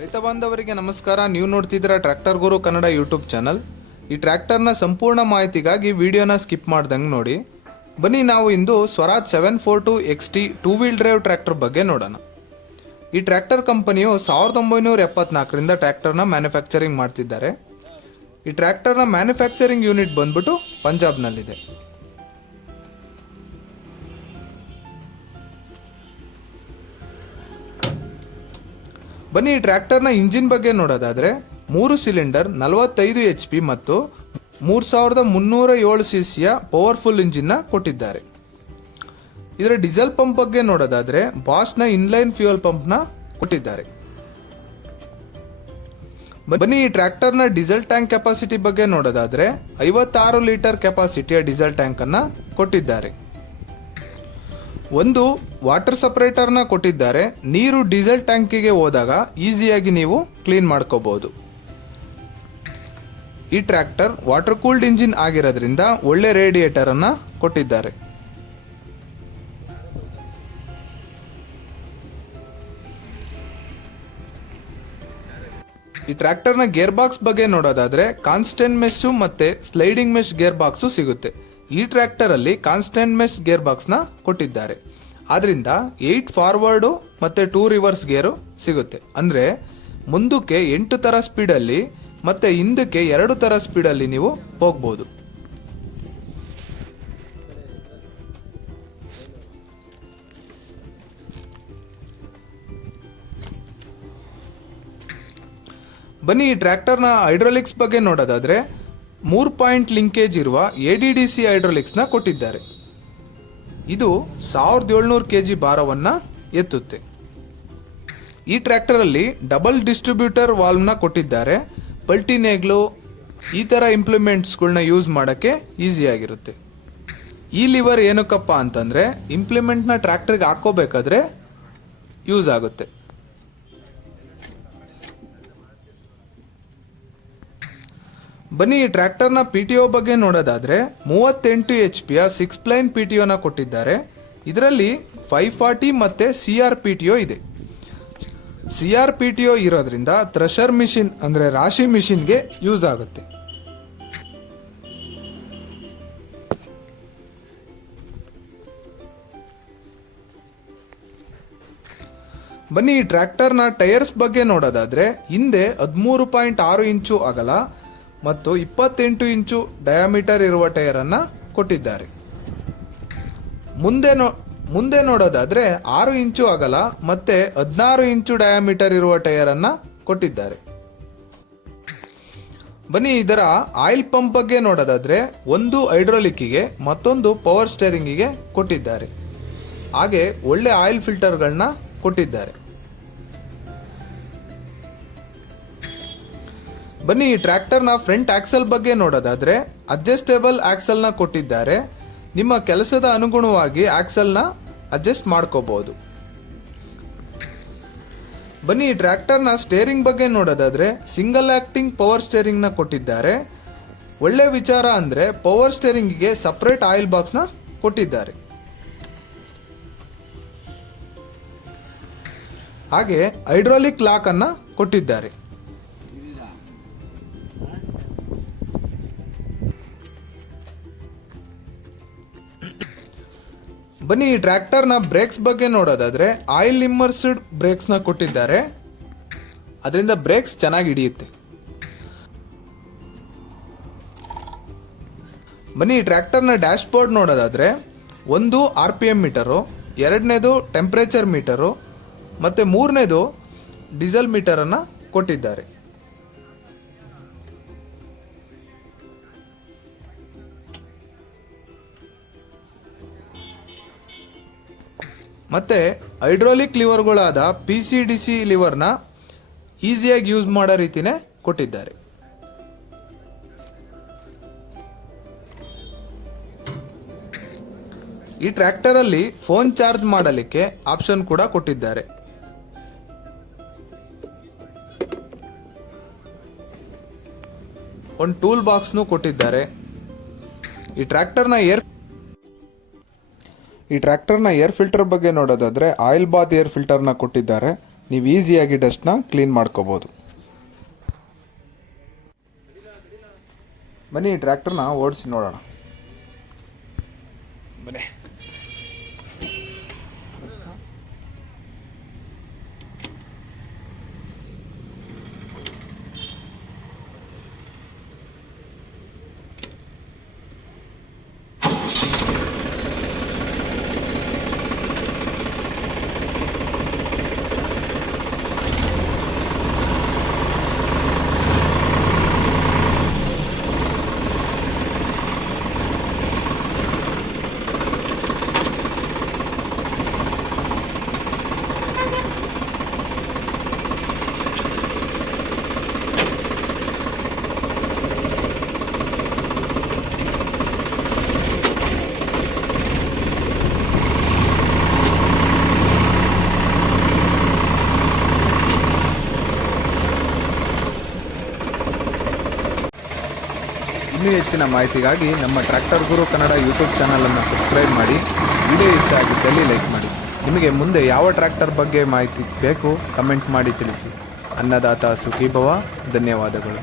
ರೈತ ಬಾಂಧವರಿಗೆ ನಮಸ್ಕಾರ. ನೀವು ನೋಡ್ತಿದ್ದೀರಾ tractor Guru Kannada YouTube channel. ಈ ಟ್ರ್ಯಾಕ್ಟರ್ನ ಸಂಪೂರ್ಣ ಮಾಹಿತಿಗಾಗಿ ವಿಡಿಯೋನ ಸ್ಕಿಪ್ ಮಾಡ್ದಂಗೆ ನೋಡಿ. ಬನ್ನಿ ನಾವು ಇಂದು Swaraj seven four two X T two wheel drive tractor ಬಗ್ಗೆ ನೋಡೋಣ. ಈ ಟ್ರ್ಯಾಕ್ಟರ್ ಕಂಪನಿಯು ಸಾವಿರದ ಒಂಬೈನೂರ ಎಪ್ಪತ್ನಾಲ್ಕರಿಂದ ಟ್ರ್ಯಾಕ್ಟರ್ನ ಮ್ಯಾನುಫ್ಯಾಕ್ಚರಿಂಗ್ ಮಾಡ್ತಿದ್ದಾರೆ. ಈ ಟ್ರ್ಯಾಕ್ಟರ್ನ ಮ್ಯಾನುಫ್ಯಾಕ್ಚರಿಂಗ್ ಯೂನಿಟ್ ಬಂದ್ಬಿಟ್ಟು ಪಂಜಾಬ್ನಲ್ಲಿದೆ. ಬನ್ನಿ ಟ್ರ್ಯಾಕ್ಟರ್ನ ಇಂಜಿನ್ ಬಗ್ಗೆ ನೋಡೋದಾದ್ರೆ ಮೂರು ಸಿಲಿಂಡರ್, ನಲವತ್ತೈದು ಎಚ್ ಪಿ ಮತ್ತು ಮೂರು ಸಾವಿರದ ಮುನ್ನೂರ ಏಳು ಸಿ ಸಿಯ ಪವರ್ಫುಲ್ ಇಂಜಿನ್ನ ಕೊಟ್ಟಿದ್ದಾರೆ. ಇದರ ಡೀಸೆಲ್ ಪಂಪ್ ಬಗ್ಗೆ ನೋಡೋದಾದ್ರೆ ಬಾಸ್ನ ಇನ್ಲೈನ್ ಫ್ಯೂಯಲ್ ಪಂಪ್ನ ಕೊಟ್ಟಿದ್ದಾರೆ. ಬನ್ನಿ, ಈ ಟ್ರ್ಯಾಕ್ಟರ್ನ ಡೀಸೆಲ್ ಟ್ಯಾಂಕ್ ಕೆಪಾಸಿಟಿ ಬಗ್ಗೆ ನೋಡೋದಾದ್ರೆ ಐವತ್ತಾರು ಲೀಟರ್ ಕೆಪಾಸಿಟಿಯ ಡೀಸೆಲ್ ಟ್ಯಾಂಕ್ ಅನ್ನ ಕೊಟ್ಟಿದ್ದಾರೆ. ಒಂದು ವಾಟರ್ ಸಪರೇಟರ್ನ ಕೊಟ್ಟಿದ್ದಾರೆ. ನೀರು ಡೀಸೆಲ್ ಟ್ಯಾಂಕಿಗೆ ಹೋದಾಗ ಈಸಿಯಾಗಿ ನೀವು ಕ್ಲೀನ್ ಮಾಡ್ಕೋಬಹುದು. ಈ ಟ್ರ್ಯಾಕ್ಟರ್ ವಾಟರ್ ಕೂಲ್ಡ್ ಇಂಜಿನ್ ಆಗಿರೋದ್ರಿಂದ ಒಳ್ಳೆ ರೇಡಿಯೇಟರ್ ಅನ್ನ ಕೊಟ್ಟಿದ್ದಾರೆ. ಈ ಟ್ರ್ಯಾಕ್ಟರ್ನ ಗೇರ್ ಬಾಕ್ಸ್ ಬಗ್ಗೆ ನೋಡೋದಾದ್ರೆ ಕಾನ್ಸ್ಟೆಂಟ್ ಮೆಶ್ ಮತ್ತೆ ಸ್ಲೈಡಿಂಗ್ ಮೆಶ್ ಗೇರ್ ಬಾಕ್ಸು ಸಿಗುತ್ತೆ. ಈ ಟ್ರ್ಯಾಕ್ಟರ್ ಅಲ್ಲಿ ಕಾನ್ಸ್ಟೆಂಟ್ ಮೆಶ್ ಗೇರ್ ಬಾಕ್ಸ್ನ ಕೊಟ್ಟಿದ್ದಾರೆ. ಆದ್ರಿಂದ ಏಟ್ ಫಾರ್ವರ್ಡು ಮತ್ತೆ ಟೂ ರಿವರ್ಸ್ ಗೇರು ಸಿಗುತ್ತೆ. ಅಂದ್ರೆ ಮುಂದಕ್ಕೆ ಎಂಟು ತರ ಸ್ಪೀಡಲ್ಲಿ ಮತ್ತೆ ಹಿಂದಕ್ಕೆ ಎರಡು ತರ ಸ್ಪೀಡಲ್ಲಿ ನೀವು ಹೋಗ್ಬೋದು. ಬನ್ನಿ, ಈ ಟ್ರ್ಯಾಕ್ಟರ್ನ ಹೈಡ್ರೋಲಿಕ್ಸ್ ಬಗ್ಗೆ ನೋಡೋದಾದ್ರೆ ಮೂರು ಪಾಯಿಂಟ್ ಲಿಂಕೇಜ್ ಇರುವ ಎ ಡಿ ಡಿ ಸಿ ಹೈಡ್ರೋಲಿಕ್ಸ್ನ ಕೊಟ್ಟಿದ್ದಾರೆ. ಇದು ಸಾವಿರದ ಏಳ್ನೂರು ಕೆ ಜಿ ಭಾರವನ್ನ ಎತ್ತುತ್ತೆ. ಈ ಟ್ರ್ಯಾಕ್ಟರಲ್ಲಿ ಡಬಲ್ ಡಿಸ್ಟ್ರಿಬ್ಯೂಟರ್ ವಾಲ್ವ್ನ ಕೊಟ್ಟಿದ್ದಾರೆ. ಪಲ್ಟಿನೇಗ್ಲು ಈ ಥರ ಇಂಪ್ಲಿಮೆಂಟ್ಸ್ಗಳನ್ನ ಯೂಸ್ ಮಾಡೋಕ್ಕೆ ಈಸಿಯಾಗಿರುತ್ತೆ ಈ ಲಿವರ್ ಏನಕ್ಕಪ್ಪ ಅಂತಂದರೆ ಇಂಪ್ಲಿಮೆಂಟ್ನ ಟ್ರ್ಯಾಕ್ಟ್ರಿಗೆ ಹಾಕೋಬೇಕಾದ್ರೆ ಯೂಸ್ ಆಗುತ್ತೆ. ಬನ್ನಿ, ಈ ಟ್ರ್ಯಾಕ್ಟರ್ನ ಪಿ ಟಿ ಒ ಬಗ್ಗೆ ನೋಡೋದಾದ್ರೆ ಮೂವತ್ತೆಂಟು ಎಚ್ ಪಿಯ ಸಿಕ್ಸ್ ಪ್ಲೈನ್ ಪಿ ಟಿ ಒನ ಕೊಟ್ಟಿದ್ದಾರೆ. ಇದರಲ್ಲಿ ಫೈವ್ ಫಾರ್ಟಿ ಮತ್ತೆ C R P T O ಇದೆ. C R P T O ಇರೋದ್ರಿಂದ ಥ್ರೆಷರ್ ಮಿಷಿನ್ ಅಂದ್ರೆ ರಾಶಿ ಮಿಷಿನ್ಗೆ ಯೂಸ್ ಆಗುತ್ತೆ. ಬನ್ನಿ, ಈ ಟ್ರ್ಯಾಕ್ಟರ್ನ ಟೈರ್ಸ್ ಬಗ್ಗೆ ನೋಡೋದಾದ್ರೆ ಹಿಂದೆ ಹದಿಮೂರು ಪಾಯಿಂಟ್ ಆರು ಇಂಚು ಅಗಲ ಮತ್ತು ಇಪ್ಪತ್ತೆಂಟು ಇಂಚು ಡಯಾಮೀಟರ್ ಇರುವ ಟೈರ್ ಅನ್ನ ಕೊಟ್ಟಿದ್ದಾರೆ. ಮುಂದೆ ನೋ, ಮುಂದೆ ನೋಡೋದಾದ್ರೆ ಆರು ಇಂಚು ಅಗಲ ಮತ್ತೆ ಹದಿನಾರು ಇಂಚು ಡಯಾಮೀಟರ್ ಇರುವ ಟೈರ್ ಅನ್ನ ಕೊಟ್ಟಿದ್ದಾರೆ. ಬನ್ನಿ, ಇದರ ಆಯಿಲ್ ಪಂಪ್ ಬಗ್ಗೆ ನೋಡೋದಾದ್ರೆ ಒಂದು ಹೈಡ್ರೋಲಿಕ್ಕಿಗೆ ಮತ್ತೊಂದು ಪವರ್ ಸ್ಟೇರಿಂಗಿಗೆ ಕೊಟ್ಟಿದ್ದಾರೆ. ಹಾಗೆ ಒಳ್ಳೆ ಆಯಿಲ್ ಫಿಲ್ಟರ್ಗಳನ್ನ ಕೊಟ್ಟಿದ್ದಾರೆ. ಬನ್ನಿ, ಈ ಟ್ರ್ಯಾಕ್ಟರ್ನ ಫ್ರಂಟ್ ಆಕ್ಸಲ್ ಬಗ್ಗೆ ನೋಡೋದಾದ್ರೆ ಅಡ್ಜಸ್ಟೇಬಲ್ ಆಕ್ಸಲ್ನ ಕೊಟ್ಟಿದ್ದಾರೆ. ನಿಮ್ಮ ಕೆಲಸದ ಅನುಗುಣವಾಗಿ ಆಕ್ಸಲ್ನ ಅಡ್ಜಸ್ಟ್ ಮಾಡ್ಕೋಬಹುದು ಬನ್ನಿ, ಈ ಟ್ರ್ಯಾಕ್ಟರ್ನ ಸ್ಟೇರಿಂಗ್ ಬಗ್ಗೆ ನೋಡೋದಾದ್ರೆ ಸಿಂಗಲ್ ಆಕ್ಟಿಂಗ್ ಪವರ್ ಸ್ಟೇರಿಂಗ್ನ ಕೊಟ್ಟಿದ್ದಾರೆ. ಒಳ್ಳೆ ವಿಚಾರ ಅಂದ್ರೆ ಪವರ್ ಸ್ಟೇರಿಂಗಿಗೆ ಸಪರೇಟ್ ಆಯಿಲ್ ಬಾಕ್ಸ್ನ ಕೊಟ್ಟಿದ್ದಾರೆ. ಹಾಗೆ ಹೈಡ್ರಾಲಿಕ್ ಲಾಕ್ ಅನ್ನ ಕೊಟ್ಟಿದ್ದಾರೆ. ಬನ್ನಿ, ಈ ಟ್ರ್ಯಾಕ್ಟರ್ನ ಬ್ರೇಕ್ಸ್ ಬಗ್ಗೆ ನೋಡೋದಾದ್ರೆ ಆಯಿಲ್ ಇಮ್ಮರ್ಸ್ಡ್ ಬ್ರೇಕ್ಸ್ನ ಕೊಟ್ಟಿದ್ದಾರೆ. ಅದರಿಂದ ಬ್ರೇಕ್ಸ್ ಚೆನ್ನಾಗಿ ಹಿಡಿಯುತ್ತೆ. ಬನ್ನಿ, ಈ ಟ್ರ್ಯಾಕ್ಟರ್ನ ಡ್ಯಾಶ್ ಬೋರ್ಡ್ ನೋಡೋದಾದ್ರೆ, ಒಂದು ಆರ್ ಪಿ ಎಂ ಮೀಟರು, ಎರಡನೇದು ಟೆಂಪ್ರೇಚರ್ ಮೀಟರು, ಮತ್ತೆ ಮೂರನೇದು ಡೀಸೆಲ್ ಮೀಟರನ್ನು ಕೊಟ್ಟಿದ್ದಾರೆ. ಮತ್ತೆ ಹೈಡ್ರಾಲಿಕ್ ಲಿವರ್ಗಳಾದ ಪಿ ಸಿ ಡಿ ಸಿ ಲಿವರ್ನ ಈಸಿಯಾಗಿ ಯೂಸ್ ಮಾಡೋ ರೀತಿನೇ ಕೊಟ್ಟಿದ್ದಾರೆ. ಈ ಟ್ರ್ಯಾಕ್ಟರಲ್ಲಿ ಫೋನ್ ಚಾರ್ಜ್ ಮಾಡಲಿಕ್ಕೆ ಆಪ್ಷನ್ ಕೂಡ ಕೊಟ್ಟಿದ್ದಾರೆ. ಒಂದು ಟೂಲ್ ಬಾಕ್ಸ್ನು ಕೊಟ್ಟಿದ್ದಾರೆ. ಈ ಟ್ರ್ಯಾಕ್ಟರ್ನ ಏರ್ ಈ ಟ್ರ್ಯಾಕ್ಟರ್ನ ಏರ್ ಫಿಲ್ಟರ್ ಬಗ್ಗೆ ನೋಡೋದಾದ್ರೆ ಆಯಿಲ್ ಬಾತ್ ಏರ್ ಫಿಲ್ಟರ್ನ ಕೊಟ್ಟಿದ್ದಾರೆ. ನೀವು ಈಸಿಯಾಗಿ ಡಸ್ಟ್ನ ಕ್ಲೀನ್ ಮಾಡ್ಕೋಬೋದು. ಬನ್ನಿ ಈ ಟ್ರ್ಯಾಕ್ಟರ್ನ ಓಡಿಸಿ ನೋಡೋಣ. ಬನ್ನಿ. ಇನ್ನೂ ಹೆಚ್ಚಿನ ಮಾಹಿತಿಗಾಗಿ ನಮ್ಮ ಟ್ರ್ಯಾಕ್ಟರ್ ಗುರು ಕನ್ನಡ ಯೂಟ್ಯೂಬ್ ಚಾನಲನ್ನು ಸಬ್ಸ್ಕ್ರೈಬ್ ಮಾಡಿ. ವಿಡಿಯೋ ಇಷ್ಟ ಆಗಿದ್ದಲ್ಲಿ ಲೈಕ್ ಮಾಡಿ. ನಿಮಗೆ ಮುಂದೆ ಯಾವ ಟ್ರ್ಯಾಕ್ಟರ್ ಬಗ್ಗೆ ಮಾಹಿತಿ ಬೇಕು, ಕಮೆಂಟ್ ಮಾಡಿ ತಿಳಿಸಿ. ಅನ್ನದಾತ ಸುಖೀಭವ, ಧನ್ಯವಾದಗಳು.